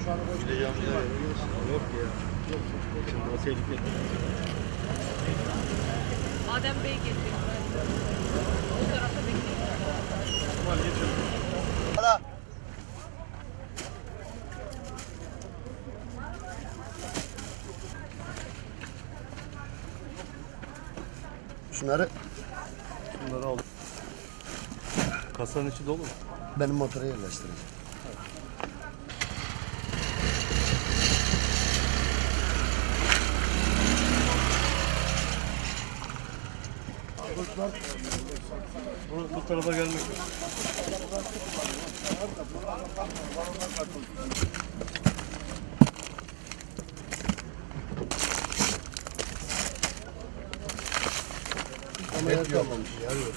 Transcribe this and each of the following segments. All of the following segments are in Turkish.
Yani şu anda böyle bir şey var. Yok ya. Şimdi o tehlikeli. Adem Bey geliyor. O tarafa bekleyin. Para. Şunları Bunları al. Kasanın içi dolu mu? benim motora yerleştireceğim. Bu, bu tarafa gelmek yok. Ama yer kalmamış. Yer yok.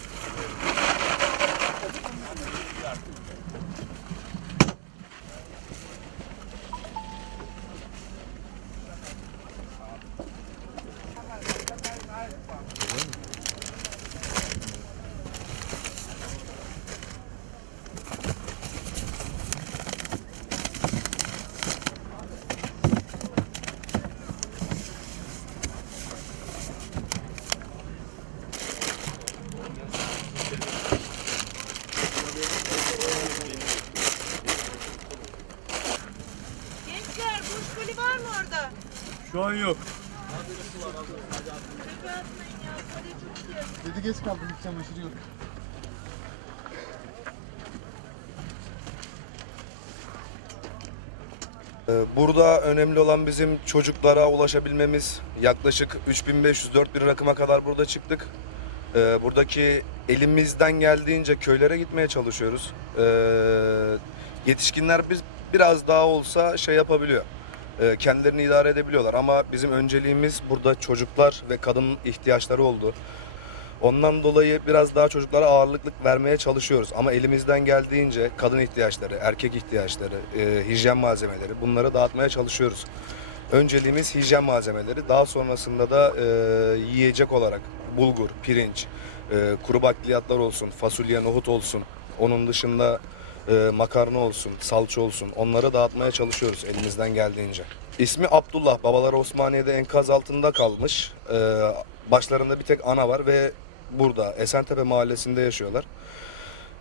Şu an yok. Dedi geç kaldım. İlk çamaşırı yok. Ee, Burada önemli olan bizim çocuklara ulaşabilmemiz. Yaklaşık 3500-4000 rakıma kadar burada çıktık. Ee, Buradaki elimizden geldiğince köylere gitmeye çalışıyoruz. Ee, Yetişkinler biz biraz daha olsa şey yapabiliyor. Ee, Kendilerini idare edebiliyorlar ama bizim önceliğimiz burada çocuklar ve kadın ihtiyaçları oldu. Ondan dolayı biraz daha çocuklara ağırlıklık vermeye çalışıyoruz. Ama elimizden geldiğince kadın ihtiyaçları, erkek ihtiyaçları, e, hijyen malzemeleri bunları dağıtmaya çalışıyoruz. Önceliğimiz hijyen malzemeleri. Daha sonrasında da e, yiyecek olarak bulgur, pirinç, e, kuru bakliyatlar olsun, fasulye, nohut olsun. Onun dışında e, makarna olsun, salça olsun. Onları dağıtmaya çalışıyoruz elimizden geldiğince. İsmi Abdullah. Babaları Osmaniye'de enkaz altında kalmış. E, başlarında bir tek ana var ve burada Esentepe mahallesinde yaşıyorlar.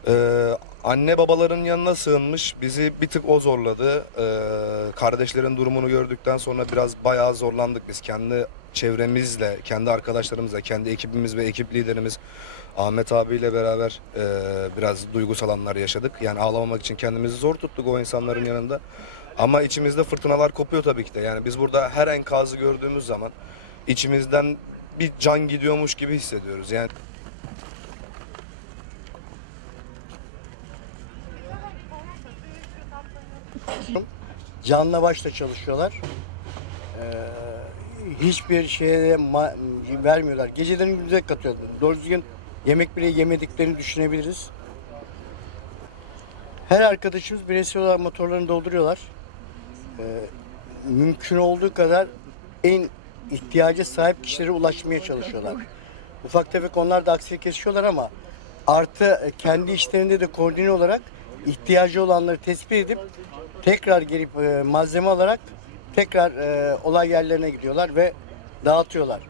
Ee, anne babaların yanına sığınmış. Bizi bir tık o zorladı. Ee, kardeşlerin durumunu gördükten sonra biraz bayağı zorlandık biz. Kendi çevremizle, kendi arkadaşlarımızla, kendi ekibimiz ve ekip liderimiz Ahmet abiyle beraber e, biraz duygusal anlar yaşadık. Yani ağlamamak için kendimizi zor tuttuk o insanların yanında. Ama içimizde fırtınalar kopuyor tabii ki de. Yani biz burada her enkazı gördüğümüz zaman içimizden bir can gidiyormuş gibi hissediyoruz. Yani canla başla çalışıyorlar. Ee, hiçbir şeye vermiyorlar. Gecelerini gündüze katıyorlar. Doğru düzgün yemek bile yemediklerini düşünebiliriz. Her arkadaşımız bireysel olarak motorlarını dolduruyorlar. Ee, mümkün olduğu kadar en ihtiyaca sahip kişilere ulaşmaya çalışıyorlar. Ufak tefek onlar da aksilik yaşıyorlar ama artı kendi işlerinde de koordine olarak ihtiyacı olanları tespit edip tekrar gelip e, malzeme alarak tekrar e, olay yerlerine gidiyorlar ve dağıtıyorlar.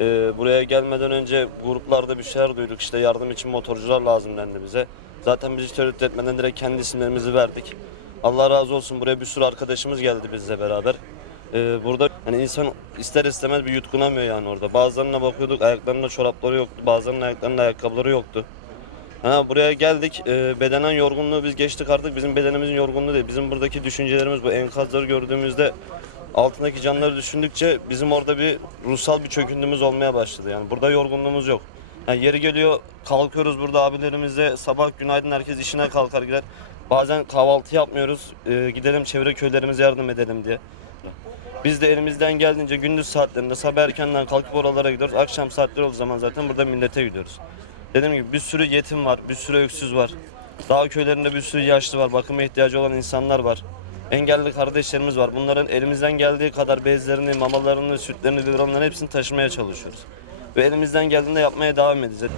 Ee, buraya gelmeden önce gruplarda bir şeyler duyduk. İşte yardım için motorcular lazım dendi bize. Zaten biz hiç tereddüt etmeden direkt kendi isimlerimizi verdik. Allah razı olsun buraya bir sürü arkadaşımız geldi bizle beraber. Ee, burada hani insan ister istemez bir yutkunamıyor yani orada. Bazılarına bakıyorduk ayaklarında çorapları yoktu. Bazılarının ayaklarında ayakkabıları yoktu. Ha, buraya geldik. Ee, bedenen yorgunluğu biz geçtik artık. Bizim bedenimizin yorgunluğu değil. Bizim buradaki düşüncelerimiz bu enkazları gördüğümüzde altındaki canları düşündükçe bizim orada bir ruhsal bir çöküntümüz olmaya başladı. Yani burada yorgunluğumuz yok. Yani yeri geliyor kalkıyoruz burada abilerimizle sabah günaydın herkes işine kalkar gider. Bazen kahvaltı yapmıyoruz. Ee, gidelim çevre köylerimize yardım edelim diye. Biz de elimizden geldiğince gündüz saatlerinde sabah erkenden kalkıp oralara gidiyoruz. Akşam saatleri olduğu zaman zaten burada millete gidiyoruz. Dediğim gibi bir sürü yetim var, bir sürü öksüz var. Dağ köylerinde bir sürü yaşlı var, bakıma ihtiyacı olan insanlar var. Engelli kardeşlerimiz var. Bunların elimizden geldiği kadar bezlerini, mamalarını, sütlerini, biberonlarını hepsini taşımaya çalışıyoruz. Ve elimizden geldiğinde yapmaya devam edeceğiz.